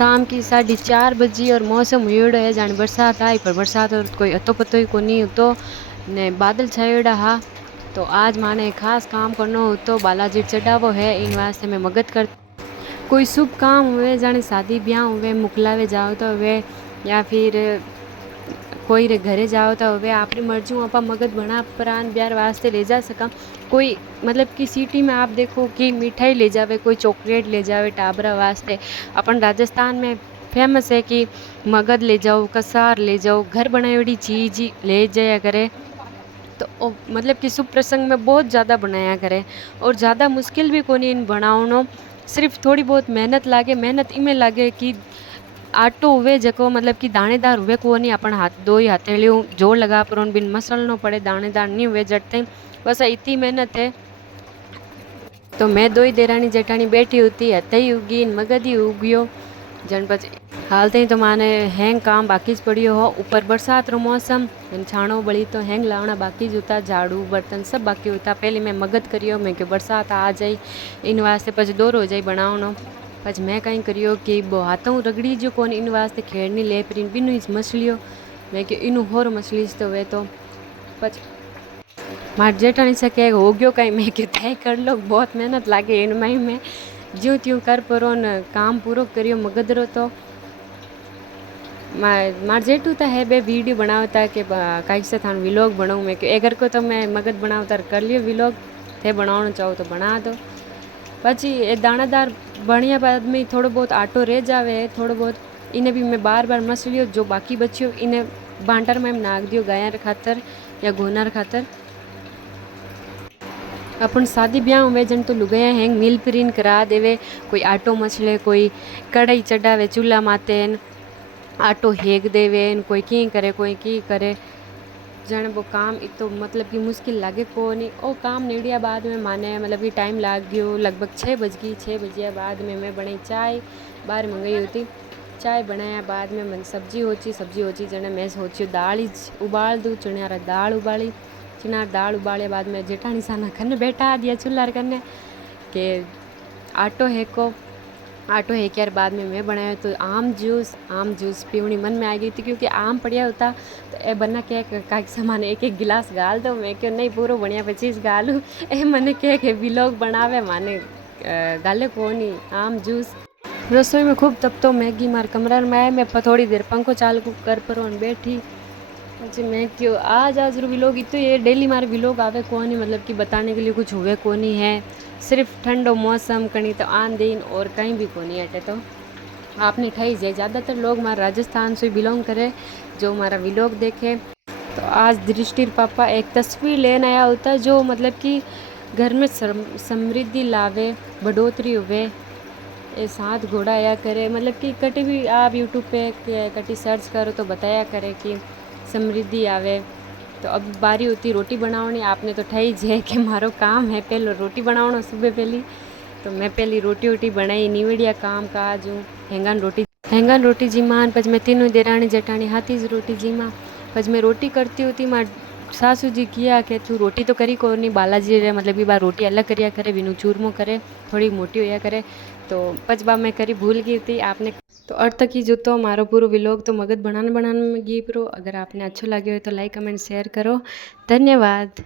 शाम की 4:30 बजी और मौसम हुएड़ो है जाने बरसात आई, पर बरसात और कोई अतो पतो ही कोनी होतो ने बादल छायोड़ा हा। तो आज माने खास काम करनो होतो, बालाजी चढ़ावो है, इन वास्ते मैं मगद कर कोई शुभ काम हुए जाने शादी ब्याह हुए, मुकलावे जाओ तो हुए या फिर कोई रे घरे जाओ तो हुए, अपनी मर्जी आप मगद बना प्राण ब्यार वास्ते ले जा सका। कोई मतलब कि सिटी में आप देखो कि मिठाई ले जावे, कोई चॉकलेट ले जावे टाबरा वास्ते। अपन राजस्थान में फेमस है कि मगद ले जाओ, कसार ले जाओ, घर बनाई चीज़ ले जाया करे। तो मतलब कि शुभ प्रसंग में बहुत ज़्यादा बनाया करे और ज़्यादा मुश्किल भी कोनी इन बनावनो, सिर्फ थोड़ी बहुत मेहनत लागे। मेहनत इमें लागे कि आटो हुए जको मतलब कि दानेदार हुए को नहीं, अपन हाथ दो ही हथेलियों जोर लगा पर बिन मसलनो पड़े, दानेदार नहीं हुए जटते, बस इतनी मेहनत है। तो मैं दो ही देरानी जेठानी बैठी होती, हथे ही उगी मगद ही उगियो जन पछ हाल तई तो माने हैंग काम बाकी ज पड़ियो हो। ऊपर बरसात रो मौसम, छाणो बड़ी तो हैंग लावना बाकी ज होता, झाड़ू बर्तन सब बाकी होता। पहले मैं मगद करियो, मैं कि बरसात आ जाई इन वास्ते पछ दौर हो जाए बनावनो। पछ मैं कहीं करियो कि वो हाथों रगड़ी जो कौन इन वास्ते खेड़नी ले पर बिनु ही मछलियो, मैं कि इनू होर मछली तो वे तो पछ मार जेठानी से कह हो गयो कहीं, मैं कि तय कर लो, बहुत मेहनत लागे इन मई में ज्यों त्यों कर परो न काम पूरो करियो मगद रो। तो मार जेठू तो है बे वीडियो बनावता कि कहीं से थान व्लॉग बनाऊँ, मैं कि अगर को तो मैं मगद बनावता कर लियो व्लॉग, थे बनाना चाहो तो बना दो। पची ए दानादार बढ़िया बाद में थोड़ो बहुत आटो रह जावे, थोड़ो बहुत इन्हें भी मैं बार बार मस लियो, जो बाकी बच्चियों इन्हें बांटर में नाग दियो गायर खातर या गोनार खातर। अपन शादी ब्याह में जन तो लुगाया हैंग मिल प्रिन करा देवे, कोई आटो मछले, कोई कढ़ाई चढ़ावे चूल्हा माते आटो हेक देवे, कोई की करे कोई की करे जाने वो काम इतो मतलब कि मुश्किल लागे को नहीं। ओ काम निड़िया बाद में माने मतलब कि टाइम लाग गयो, लगभग 6 बज गई। 6 बजे बाद में मैं बनाई चाय, बाहर मंगाई होती चाय बनाया बाद में मन सब्जी होची जने मैं सोची दाल ही उबाल दूँ, चुनार दाल उबाली, चुनार दाल उबाले बाद में जेठानी साना खन्ने बैठा दिया चूल्हार कन्ने के आटो हेको। आटो है यार बाद में मैं बनाया तो आम जूस पीवनी मन में आ गई थी, क्योंकि आम पड़िया होता तो ए बना के का सामान एक एक गिलास गाल दो, मैं क्यों नहीं पूरा बढ़िया 25 गालू ए मैंने के व्लॉग बनावे माने गाले को नहीं आम जूस। रसोई में खूब तब तो मैगी मार कमरा में आए, मैं थोड़ी देर पंखो चालू कर पर बैठी। जी मैं क्यों आज व्लॉग इतो ये डेली मारे व्लॉग आवे को नहीं, मतलब कि बताने के लिए कुछ हुए को नहीं है, सिर्फ ठंडो मौसम कहीं तो आन दिन और कहीं भी को नहीं हटे। तो आपने ठाई जाए ज़्यादातर लोग हमारा राजस्थान से बिलोंग करे जो हमारा व्लॉग देखे। तो आज दृष्टिर पापा एक तस्वीर लेने आया होता जो मतलब कि घर में समृद्धि लावे, बढ़ोतरी हुए, ये 7 घोड़ा आया करे, मतलब कि कटी भी आप यूट्यूब पे कटी सर्च करो तो बताया करे कि समृद्धि आवे। तो अब बारी होती रोटी बनावनी, आपने तो ठही जे कि मारो काम है पहले रोटी बनावनो सुबह पहली। तो मैं पहली रोटी बनाई, निवड़िया काम काज हूँ, हैंगान रोटी जीमान, पच मैं तीनों देरानी जेठानी हाथी ज रोटी जीमा। पच मैं रोटी करती होती, मार सासू जी किया कि तू रोटी तो करी को नहीं, बालाजी रे मतलब कि बार रोटी अलग करिया करे, बिनु चूरमो करे, थोड़ी मोटी होया करे। तो पच बार मैं करी भूल गई थी आपने। तो अर्थ की जो तो हमारो पूरा व्लॉग तो मगद बनाने में गी प्रो। अगर आपने अच्छो लगे हो तो लाइक कमेंट शेयर करो। धन्यवाद।